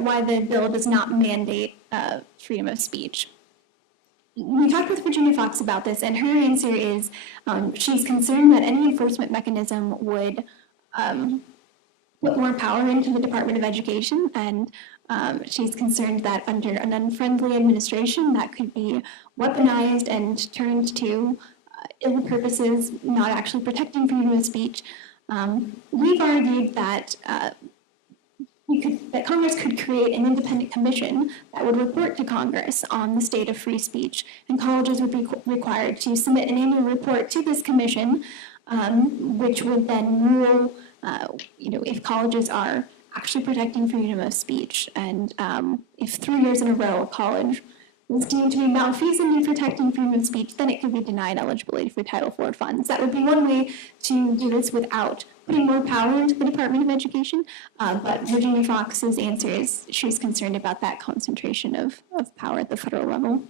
why the bill does not mandate freedom of speech. We talked with Virginia Fox about this, and her answer is she's concerned that any enforcement mechanism would put more power into the Department of Education, and she's concerned that under an unfriendly administration that could be weaponized and turned to ill purposes, not actually protecting freedom of speech. We've argued that that Congress could create an independent commission that would report to Congress on the state of free speech, and colleges would be required to submit an annual report to this commission, which would then rule, if colleges are actually protecting freedom of speech, and if 3 years in a row a college was deemed to be malfeasant in protecting freedom of speech, then it could be denied eligibility for Title IV funds. That would be one way to do this without putting more power into the Department of Education. But Virginia Fox's answer is she's concerned about that concentration of power at the federal level.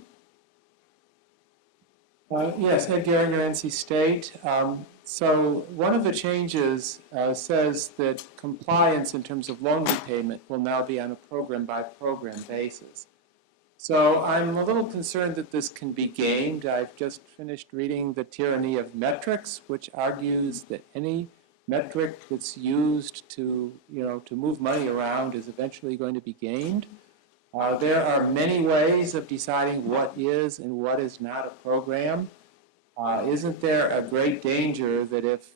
Yes, Ed Geringer, NC State. So one of the changes says that compliance in terms of loan repayment will now be on a program-by-program basis. So I'm a little concerned that this can be gamed. I've just finished reading The Tyranny of Metrics, which argues that any metric that's used to move money around is eventually going to be gamed. There are many ways of deciding what is and what is not a program. Isn't there a great danger that if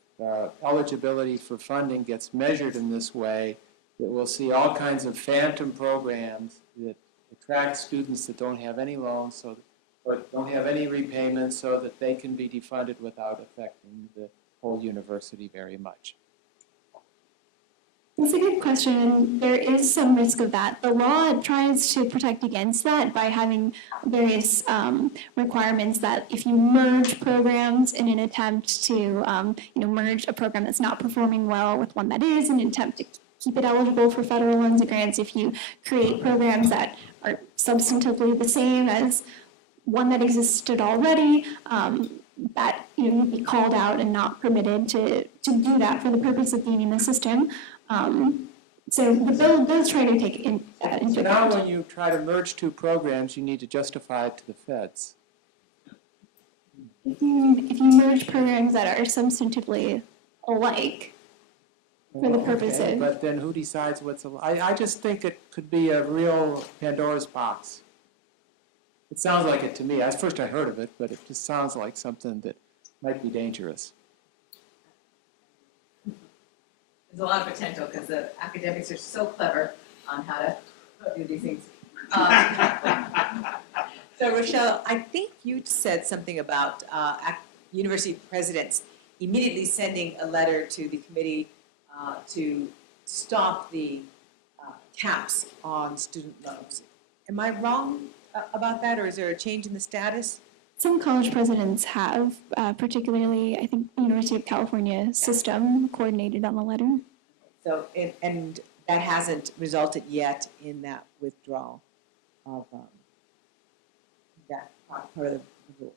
eligibility for funding gets measured in this way, that we'll see all kinds of phantom programs that attract students that don't have any loans or don't have any repayments so that they can be defunded without affecting the whole university very much? That's a good question. There is some risk of that. The law tries to protect against that by having various requirements that if you merge programs in an attempt to merge a program that's not performing well with one that is in an attempt to keep it eligible for federal loans and grants, if you create programs that are substantively the same as one that existed already, that you'd be called out and not permitted to do that for the purpose of gaming the system. So the bill does try to take that into account. Now when you try to merge two programs, you need to justify it to the feds. If you merge programs that are substantively alike for the purpose of... But then who decides what's alike? I just think it could be a real Pandora's box. It sounds like it to me. At first I heard of it, but it just sounds like something that might be dangerous. There's a lot of potential because the academics are so clever on how to do these things. So Rachelle, I think you said something about university presidents immediately sending a letter to the committee to stop the caps on student loans. Am I wrong about that, or is there a change in the status? Some college presidents have, particularly, I think, the University of California system coordinated on the letter. So, and that hasn't resulted yet in that withdrawal of that part of the rule.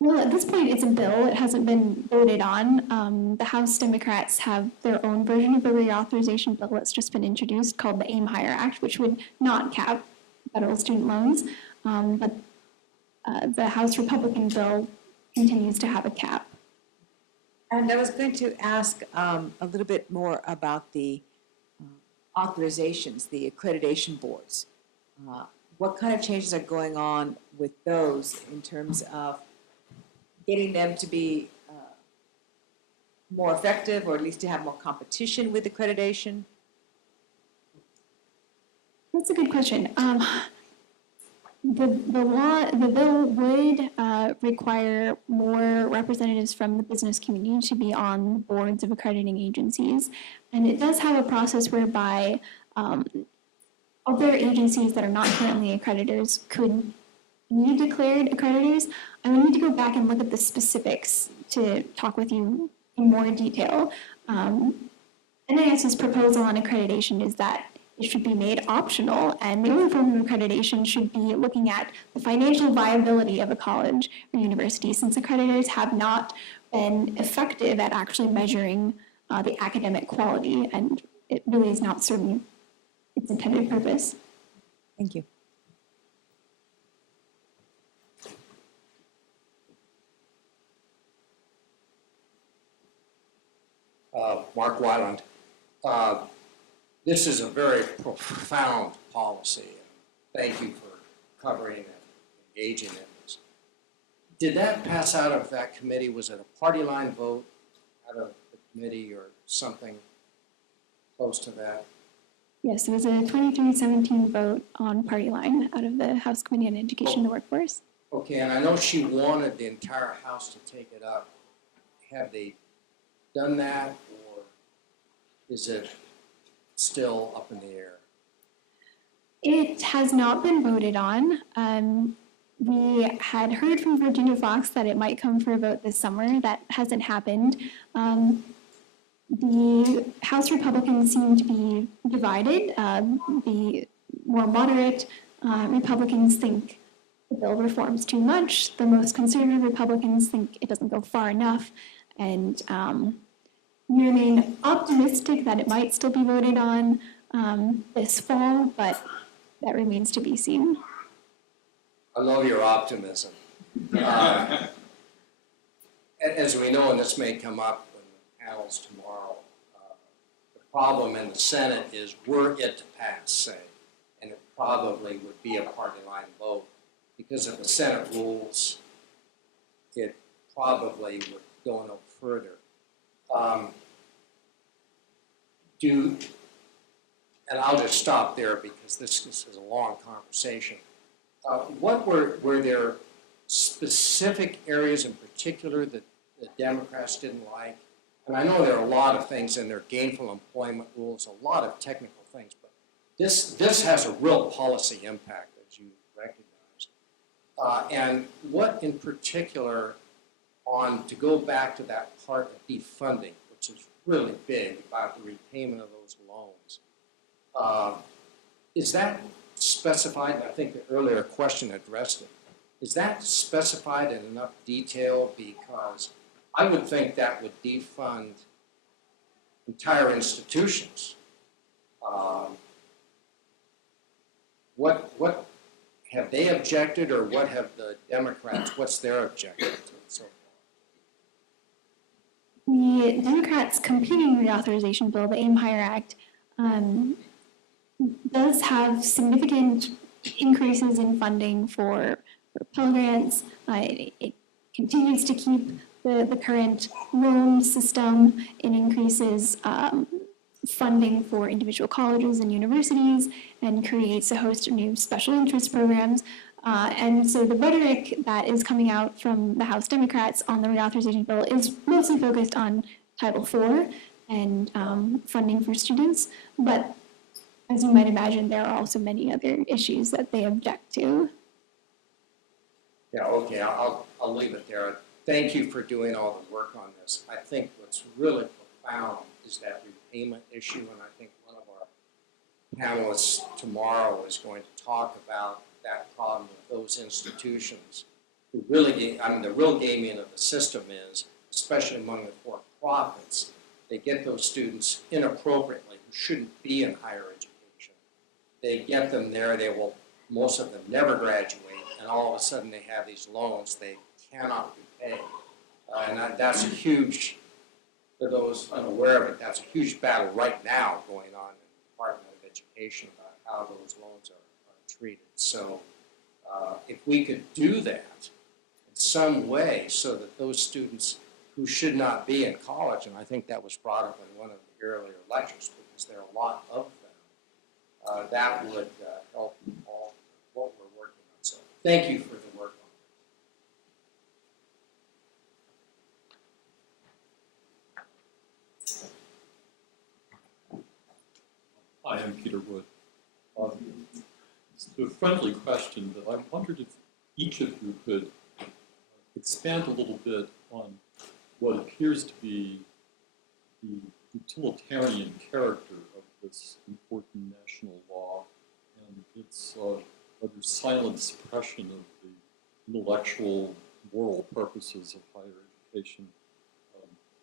Well, at this point, it's a bill. It hasn't been voted on. The House Democrats have their own version of the reauthorization bill that's just been introduced called the Aim Higher Act, which would not cap federal student loans. But the House Republican bill continues to have a cap. And I was going to ask a little bit more about the authorizations, the accreditation boards. What kind of changes are going on with those in terms of getting them to be more effective, or at least to have more competition with accreditation? That's a good question. The bill would require more representatives from the business community to be on boards of accrediting agencies, and it does have a process whereby other agencies that are not currently accreditors could be declared accreditors. I would need to go back and look at the specifics to talk with you in more detail. NIS's proposal on accreditation is that it should be made optional, and the only form of accreditation should be looking at the financial viability of a college or university, since accreditors have not been effective at actually measuring the academic quality, and it really is not serving its intended purpose. Thank you. Mark Wyland. This is a very profound policy. Thank you for covering and engaging in this. Did that pass out of that committee? Was it a party line vote out of the committee or something close to that? Yes, it was a 23-17 vote on party line out of the House Committee on Education and the Workforce. Okay, and I know she wanted the entire House to take it up. Have they done that, or is it still up in the air? It has not been voted on. We had heard from Virginia Fox that it might come for a vote this summer. That hasn't happened. The House Republicans seem to be divided. The more moderate Republicans think the bill reforms too much. The most conservative Republicans think it doesn't go far enough. And we remain optimistic that it might still be voted on this fall, but that remains to be seen. I love your optimism. As we know, and this may come up in the panels tomorrow, the problem in the Senate is were it to pass, say, and it probably would be a party line vote. Because of the Senate rules, it probably would go no further. And I'll just stop there because this is a long conversation. What were there specific areas in particular that the Democrats didn't like? And I know there are a lot of things in their gainful employment rules, a lot of technical things, but this has a real policy impact, as you recognized. And what in particular to go back to that part of defunding, which is really big about the repayment of those loans, is that specified? And I think the earlier question addressed it. Is that specified in enough detail? Because I would think that would defund entire institutions. What have they objected, or what have the Democrats? What's their objection to it so far? The Democrats' competing reauthorization bill, the Aim Higher Act, does have significant increases in funding for Pell Grants. It continues to keep the current loan system. It increases funding for individual colleges and universities and creates a host of new special interest programs. And so the rhetoric that is coming out from the House Democrats on the reauthorization bill is mostly focused on Title IV and funding for students. But as you might imagine, there are also many other issues that they object to. Yeah, okay, I'll leave it there. Thank you for doing all the work on this. I think what's really profound is that repayment issue, and I think one of our panelists tomorrow is going to talk about that problem with those institutions who really, the real gaming of the system is, especially among the for-profits, they get those students inappropriately who shouldn't be in higher education. They get them there, most of them never graduate, and all of a sudden they have these loans they cannot repay. And that's a huge, for those unaware of it, that's a huge battle right now going on in the Department of Education about how those loans are treated. So if we could do that in some way so that those students who should not be in college, and I think that was brought up in one of the earlier lectures because there are a lot of them, that would help all what we're working on. So thank you for the work on it. Hi, I'm Peter Wood. It's a friendly question, but I wondered if each of you could expand a little bit on what appears to be the utilitarian character of this important national law and its rather silent suppression of the intellectual, moral purposes of higher education.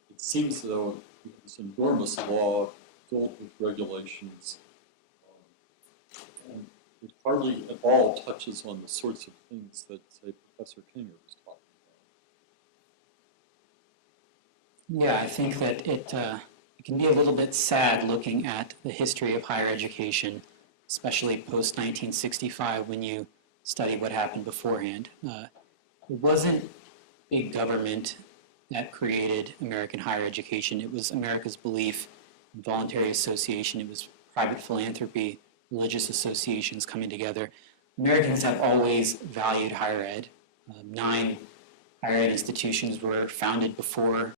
It seems, though, this enormous law filled with regulations, hardly at all touches on the sorts of things that, say, Professor Kinger was talking about. Yeah, I think that it can be a little bit sad looking at the history of higher education, especially post-1965 when you study what happened beforehand. It wasn't big government that created American higher education. It was America's belief in voluntary association. It was private philanthropy, religious associations coming together. Americans have always valued higher ed. 9 higher ed institutions were founded before